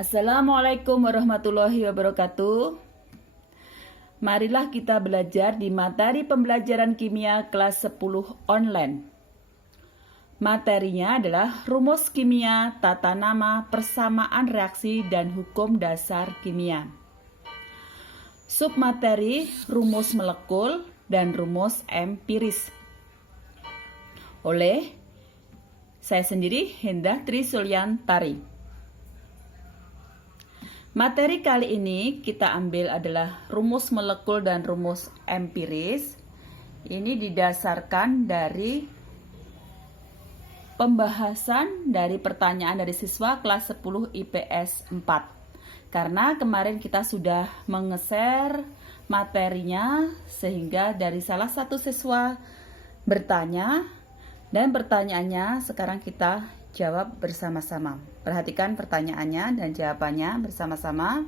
Assalamualaikum warahmatullahi wabarakatuh. Marilah kita belajar di materi pembelajaran kimia kelas 10 online. Materinya adalah rumus kimia, tata nama, persamaan reaksi, dan hukum dasar kimia. Submateri rumus molekul dan rumus empiris. Oleh saya sendiri, Hendah Tri Sulyantari. Materi kali ini kita ambil adalah rumus molekul dan rumus empiris. Ini didasarkan dari pembahasan dari pertanyaan dari siswa kelas 10 IPS 4. Karena kemarin kita sudah menge-share materinya sehingga dari salah satu siswa bertanya dan pertanyaannya sekarang kita jawab bersama-sama. Perhatikan pertanyaannya dan jawabannya bersama-sama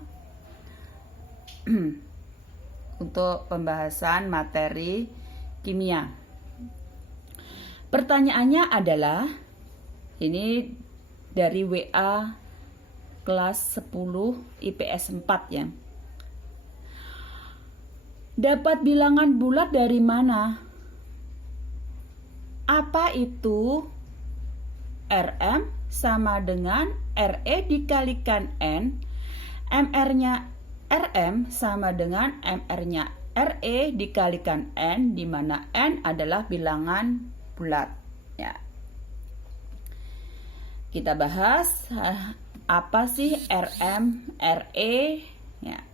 untuk pembahasan materi kimia. Pertanyaannya adalah, ini dari WA kelas 10 IPS 4 ya. Dapat bilangan bulat dari mana? Apa itu Rm sama dengan Re dikalikan N, MR-nya Rm sama dengan MR-nya Re dikalikan N, di mana N adalah bilangan bulat. Ya. Kita bahas apa sih Rm, Re? Ya.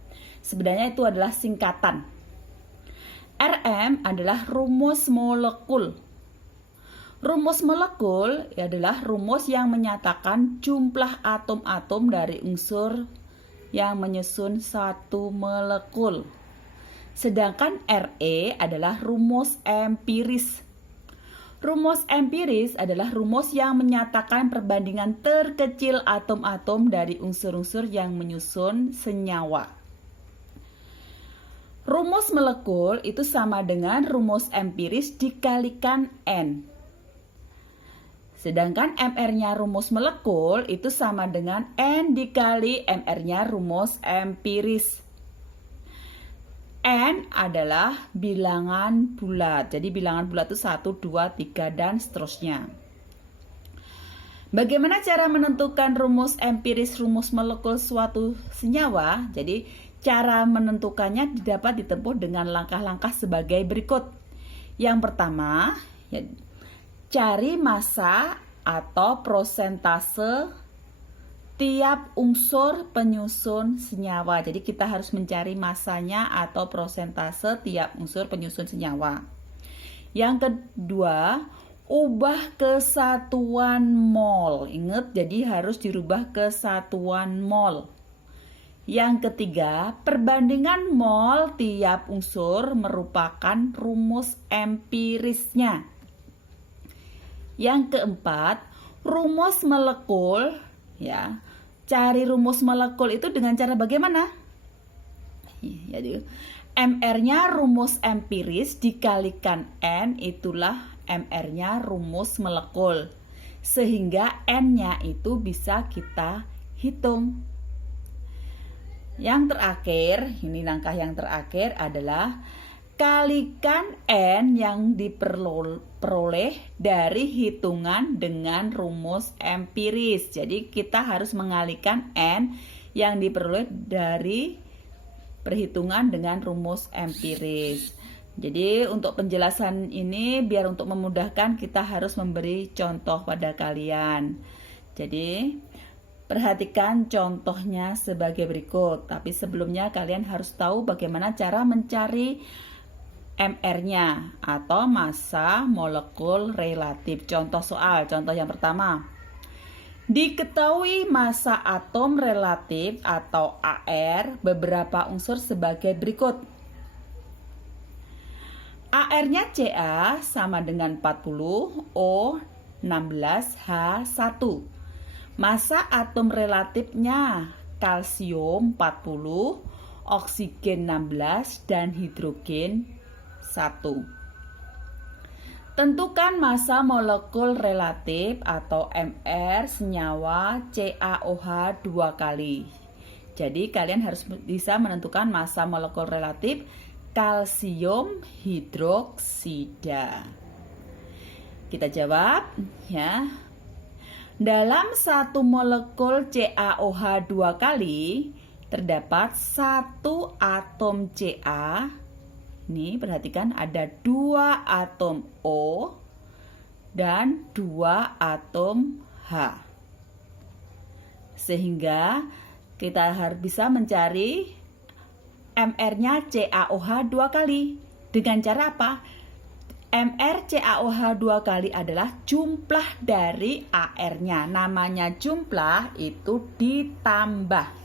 Sebenarnya itu adalah singkatan. Rm adalah rumus molekul. Rumus molekul adalah rumus yang menyatakan jumlah atom-atom dari unsur yang menyusun satu molekul. Sedangkan Re adalah rumus empiris. Rumus empiris adalah rumus yang menyatakan perbandingan terkecil atom-atom dari unsur-unsur yang menyusun senyawa. Rumus molekul itu sama dengan rumus empiris dikalikan N. Sedangkan MR-nya rumus molekul itu sama dengan N dikali MR-nya rumus empiris. N adalah bilangan bulat. Jadi bilangan bulat itu 1, 2, 3, dan seterusnya. Bagaimana cara menentukan rumus empiris rumus molekul suatu senyawa? Jadi cara menentukannya dapat ditempuh dengan langkah-langkah sebagai berikut. Yang pertama, cari massa atau prosentase tiap unsur penyusun senyawa. Jadi kita harus mencari massanya atau prosentase tiap unsur penyusun senyawa. Yang kedua, ubah ke satuan mol. Ingat, jadi harus dirubah ke satuan mol. Yang ketiga, perbandingan mol tiap unsur merupakan rumus empirisnya. Yang keempat, rumus molekul, ya. Cari rumus molekul itu dengan cara bagaimana? Jadi, MR-nya rumus empiris dikalikan N, itulah MR-nya rumus molekul. Sehingga N-nya itu bisa kita hitung. Yang terakhir, ini langkah yang terakhir adalah kalikan N yang diperoleh dari hitungan dengan rumus empiris. Jadi kita harus mengalihkan N yang diperoleh dari perhitungan dengan rumus empiris. Jadi untuk penjelasan ini, biar untuk memudahkan kita harus memberi contoh pada kalian. Jadi perhatikan contohnya sebagai berikut. Tapi sebelumnya kalian harus tahu bagaimana cara mencari MR-nya atau massa molekul relatif. Contoh soal, contoh yang pertama. Diketahui massa atom relatif atau AR beberapa unsur sebagai berikut. AR-nya Ca sama dengan 40, O 16H1. Massa atom relatifnya kalsium 40, oksigen 16, dan hidrogen 1. Tentukan massa molekul relatif atau MR senyawa CaOH 2 kali. Jadi kalian harus bisa menentukan massa molekul relatif kalsium hidroksida. Kita jawab ya. Dalam satu molekul CaOH 2 kali terdapat satu atom Ca. Nih, perhatikan ada 2 atom O dan 2 atom H. Sehingga kita harus bisa mencari MR-nya CaOH 2 kali. Dengan cara apa? MR CaOH 2 kali adalah jumlah dari AR-nya. Namanya jumlah itu ditambah.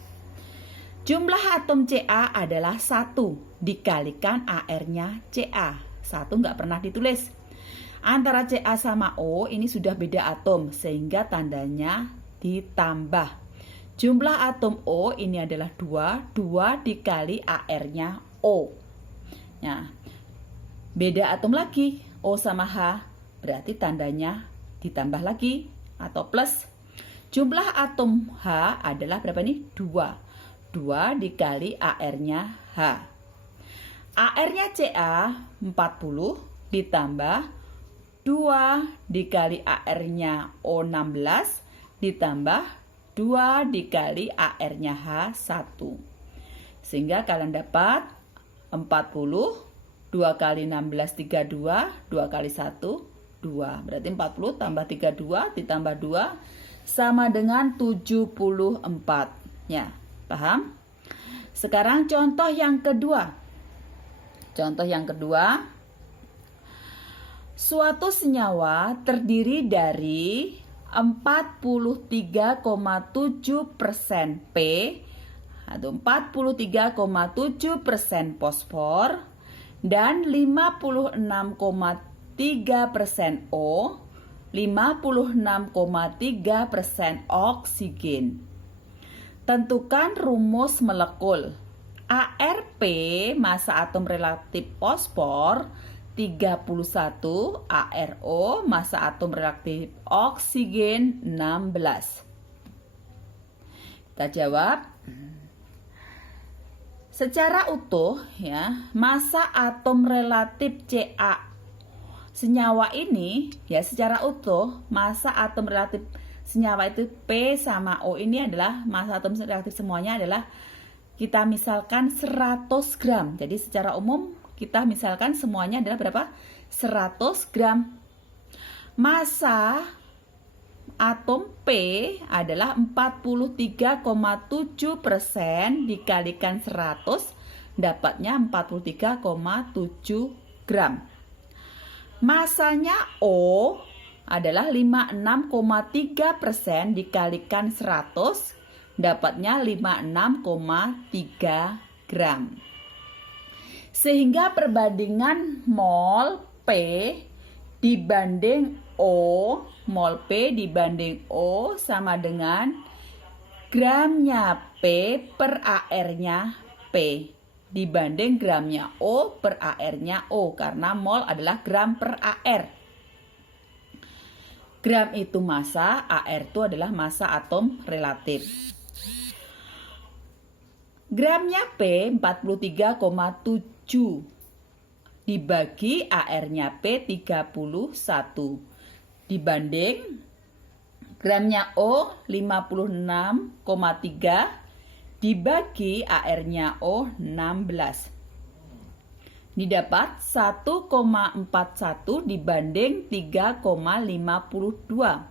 Jumlah atom Ca adalah 1 dikalikan AR-nya Ca. 1 nggak pernah ditulis. Antara Ca sama O ini sudah beda atom sehingga tandanya ditambah. Jumlah atom O ini adalah 2 dikali AR-nya O. Nah, beda atom lagi, O sama H, berarti tandanya ditambah lagi atau plus. Jumlah atom H adalah berapa nih? 2 dikali AR-nya H. AR-nya Ca 40 ditambah 2 dikali AR-nya O 16 ditambah 2 dikali AR-nya H 1. Sehingga kalian dapat 40, 2 kali 16 32, 2 kali 1 2. Berarti 40 tambah 32 ditambah 2 sama dengan 74. Ya. Paham? Sekarang contoh yang kedua. Contoh yang kedua. Suatu senyawa terdiri dari 43,7% P atau 43,7% fosfor dan 56,3% O, 56,3% oksigen. Tentukan rumus molekul. ARP massa atom relatif fosfor 31, ARO massa atom relatif oksigen 16. Kita jawab. Secara utuh ya, massa atom relatif Ca senyawa ini ya secara utuh massa atom relatif senyawa itu P sama O ini adalah massa atom relatif semuanya adalah kita misalkan 100 gram. Jadi secara umum kita misalkan semuanya adalah berapa? 100 gram. Massa atom P adalah 43,7% dikalikan 100 dapatnya 43,7 gram. Massanya O adalah 56,3% dikalikan 100 dapatnya 56,3 gram. Sehingga perbandingan mol P dibanding O, mol P dibanding O sama dengan gramnya P per AR-nya P dibanding gramnya O per AR-nya O, karena mol adalah gram per AR. Gram itu massa, AR itu adalah massa atom relatif. Gramnya P 43,7 dibagi AR-nya P 31 dibanding gramnya O 56,3 dibagi AR-nya O 16. Didapat 1,41 dibanding 3,52.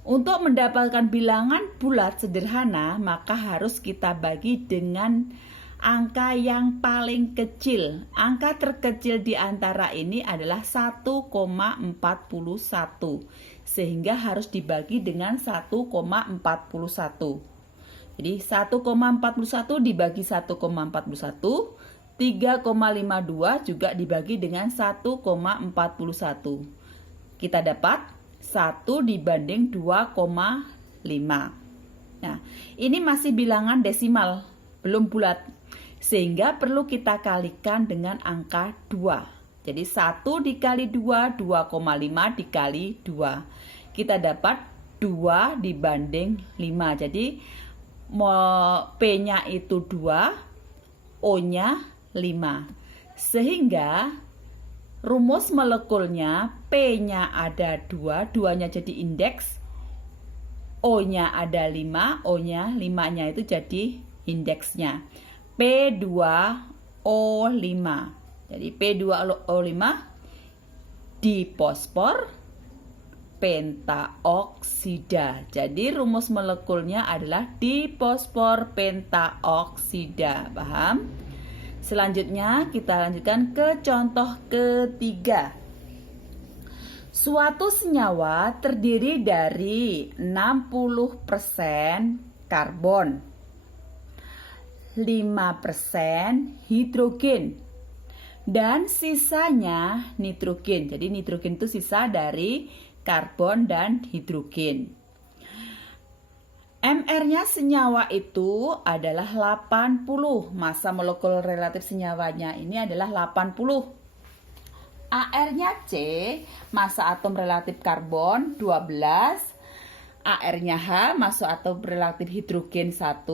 Untuk mendapatkan bilangan bulat sederhana, maka harus kita bagi dengan angka yang paling kecil. Angka terkecil di antara ini adalah 1,41. Sehingga harus dibagi dengan 1,41. Jadi 1,41 dibagi 1,41, 3,52 juga dibagi dengan 1,41. Kita dapat 1 dibanding 2,5. Nah, ini masih bilangan desimal, belum bulat. Sehingga perlu kita kalikan dengan angka 2. Jadi 1 dikali 2, 2,5 dikali 2. Kita dapat 2 dibanding 5. Jadi P-nya itu 2, O-nya 5. Sehingga rumus molekulnya P-nya ada 2, 2-nya jadi indeks, O-nya ada 5, O-nya 5-nya itu jadi indeksnya. P2O5. Jadi P2O5 dipospor pentaoksida. Jadi rumus molekulnya adalah dipospor pentaoksida. Paham? Selanjutnya kita lanjutkan ke contoh ketiga. Suatu senyawa terdiri dari 60% karbon, 5% hidrogen, dan sisanya nitrogen. Jadi nitrogen itu sisa dari karbon dan hidrogen. MR-nya senyawa itu adalah 80. Massa molekul relatif senyawanya ini adalah 80. AR-nya C, massa atom relatif karbon 12. AR-nya H, massa atom relatif hidrogen 1.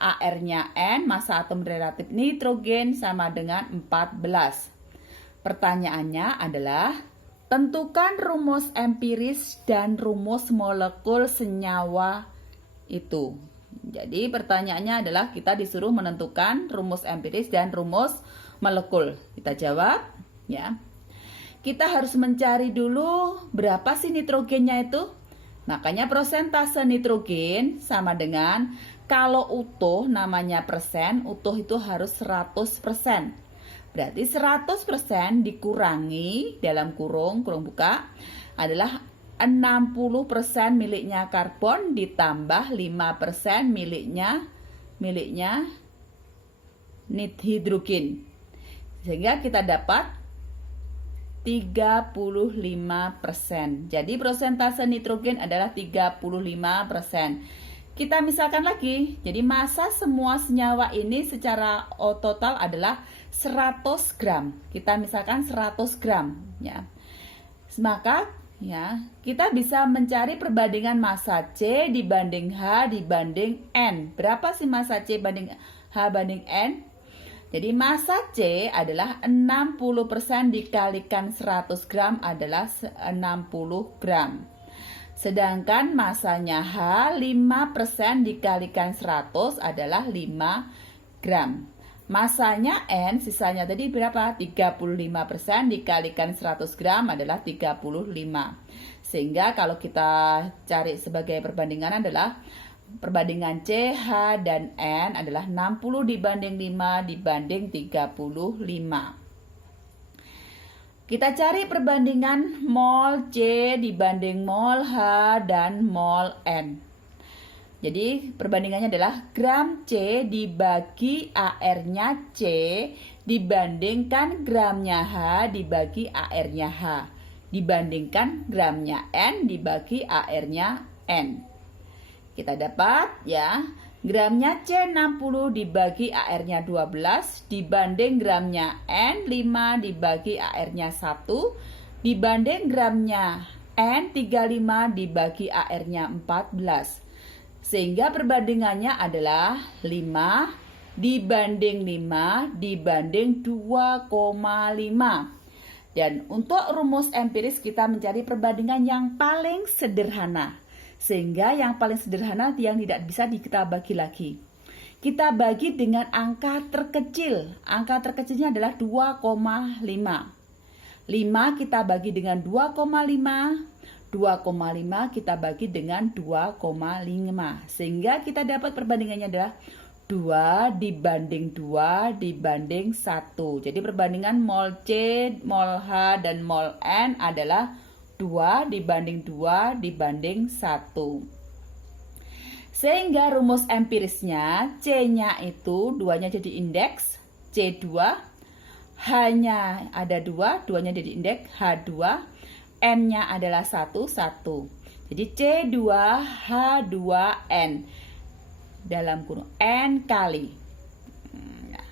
AR-nya N, massa atom relatif nitrogen sama dengan 14. Pertanyaannya adalah, tentukan rumus empiris dan rumus molekul senyawa itu. Jadi pertanyaannya adalah kita disuruh menentukan rumus empiris dan rumus molekul. Kita jawab ya. Kita harus mencari dulu berapa sih nitrogennya itu. Makanya prosentase nitrogen sama dengan, kalau utuh namanya persen, utuh itu harus 100%. Berarti 100% dikurangi dalam kurung buka adalah 60% miliknya karbon ditambah 5% miliknya hidrogen. Sehingga kita dapat 35%. Jadi prosentase nitrogen adalah 35%. Kita misalkan lagi, jadi massa semua senyawa ini secara total adalah 100 gram. Kita misalkan 100 gram ya. Maka ya, kita bisa mencari perbandingan massa C dibanding H dibanding N. Berapa sih massa C banding H banding N? Jadi massa C adalah 60% dikalikan 100 gram adalah 60 gram. Sedangkan massanya H 5% dikalikan 100 adalah 5 gram. Massanya N sisanya tadi berapa? 35% dikalikan 100 gram adalah 35. Sehingga kalau kita cari sebagai perbandingan adalah perbandingan C, H, dan N adalah 60 dibanding 5 dibanding 35. Kita cari perbandingan mol C dibanding mol H dan mol N. Jadi perbandingannya adalah gram C dibagi AR-nya C dibandingkan gramnya H dibagi AR-nya H. Dibandingkan gramnya N dibagi AR-nya N. Kita dapat ya, gramnya C 60 dibagi AR-nya 12 dibanding gramnya N 5 dibagi AR-nya 1 dibanding gramnya N 35 dibagi AR-nya 14. Sehingga perbandingannya adalah 5 dibanding 5 dibanding 2,5. Dan untuk rumus empiris kita mencari perbandingan yang paling sederhana. Sehingga yang paling sederhana yang tidak bisa kita bagi lagi. Kita bagi dengan angka terkecil. Angka terkecilnya adalah 2,5. 5 kita bagi dengan 2,5. 2,5 kita bagi dengan 2,5. Sehingga kita dapat perbandingannya adalah 2 dibanding 2 dibanding 1. Jadi perbandingan mol C, mol H, dan mol N adalah 2 dibanding 2 dibanding 1. Sehingga rumus empirisnya C-nya itu 2-nya jadi indeks C2, H-nya ada 2, 2-nya jadi indeks H2, N-nya adalah 1, 1. Jadi C2H2N dalam kurung N kali. Nah,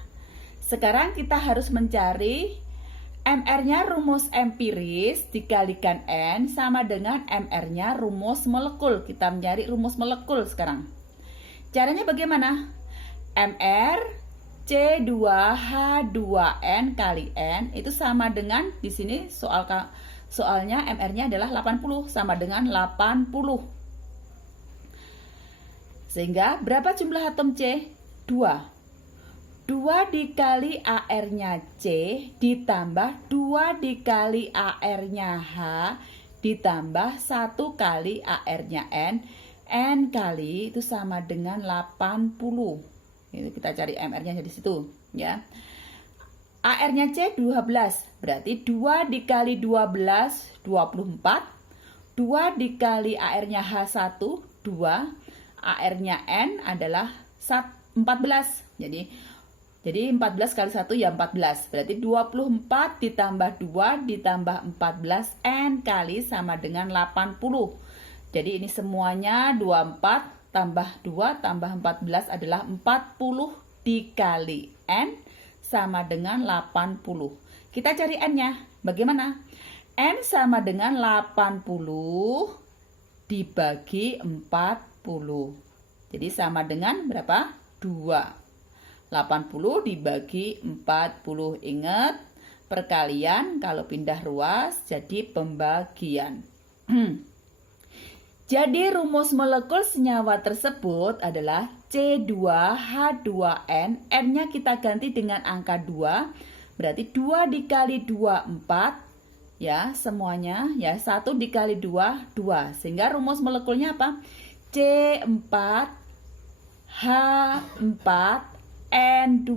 sekarang kita harus mencari MR-nya rumus empiris dikalikan N sama dengan MR-nya rumus molekul. Kita mencari rumus molekul sekarang. Caranya bagaimana? MR C2H2N kali N itu sama dengan, di sini soalnya MR-nya adalah 80, sama dengan 80. Sehingga berapa jumlah atom C? 2. 2 dikali AR-nya C ditambah 2 dikali AR-nya H ditambah 1 kali AR-nya N. N kali itu sama dengan 80. Ini kita cari MR-nya di situ ya. AR-nya C 12, berarti 2 dikali 12 24. 2 dikali AR-nya H1 2. AR-nya N adalah 14. Jadi 14 kali 1 ya 14. Berarti 24 ditambah 2 ditambah 14 N kali sama dengan 80. Jadi ini semuanya 24 tambah 2 tambah 14 adalah 40 dikali N sama dengan 80. Kita cari N-nya. Bagaimana? N sama dengan 80 dibagi 40. Jadi sama dengan berapa? 2. 80 dibagi 40. Ingat, perkalian kalau pindah ruas jadi pembagian. Jadi rumus molekul senyawa tersebut adalah C2H2N. N-nya kita ganti dengan angka 2. Berarti 2 dikali 2 4. Ya, semuanya ya 1 dikali 2 2. Sehingga rumus molekulnya apa? C4H4 N2.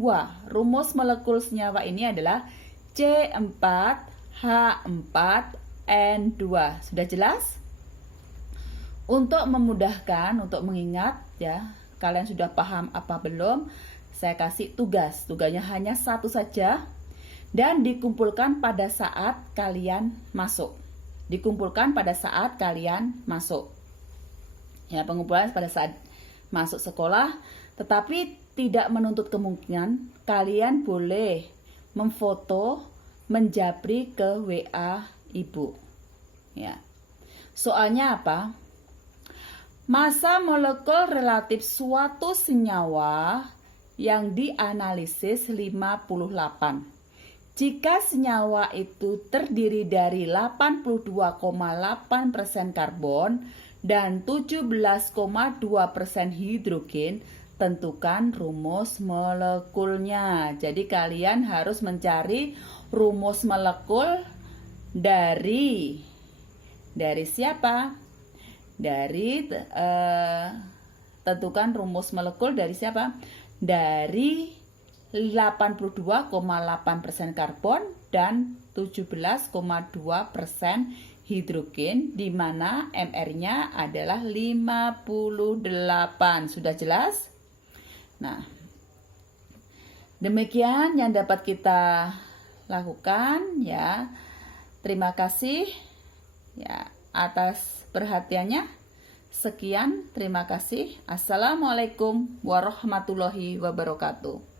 Rumus molekul senyawa ini adalah C4H4N2. Sudah jelas? Untuk memudahkan, untuk mengingat ya, kalian sudah paham apa belum? Saya kasih tugas. Tugasnya hanya satu saja dan dikumpulkan pada saat kalian masuk. Dikumpulkan pada saat kalian masuk. Ya, pengumpulan pada saat masuk sekolah, tetapi tidak menuntut kemungkinan kalian boleh memfoto, menjapri ke WA ibu. Ya. Soalnya apa? Massa molekul relatif suatu senyawa yang dianalisis 58. Jika senyawa itu terdiri dari 82,8% karbon dan 17,2% hidrogen, tentukan rumus molekulnya. Jadi kalian harus mencari rumus molekul dari siapa? Tentukan rumus molekul dari siapa? Dari 82,8% karbon dan 17,2% hidrogen, di mana MR-nya adalah 58. Sudah jelas? Nah, demikian yang dapat kita lakukan ya. Terima kasih ya atas perhatiannya. Sekian, terima kasih. Assalamualaikum warahmatullahi wabarakatuh.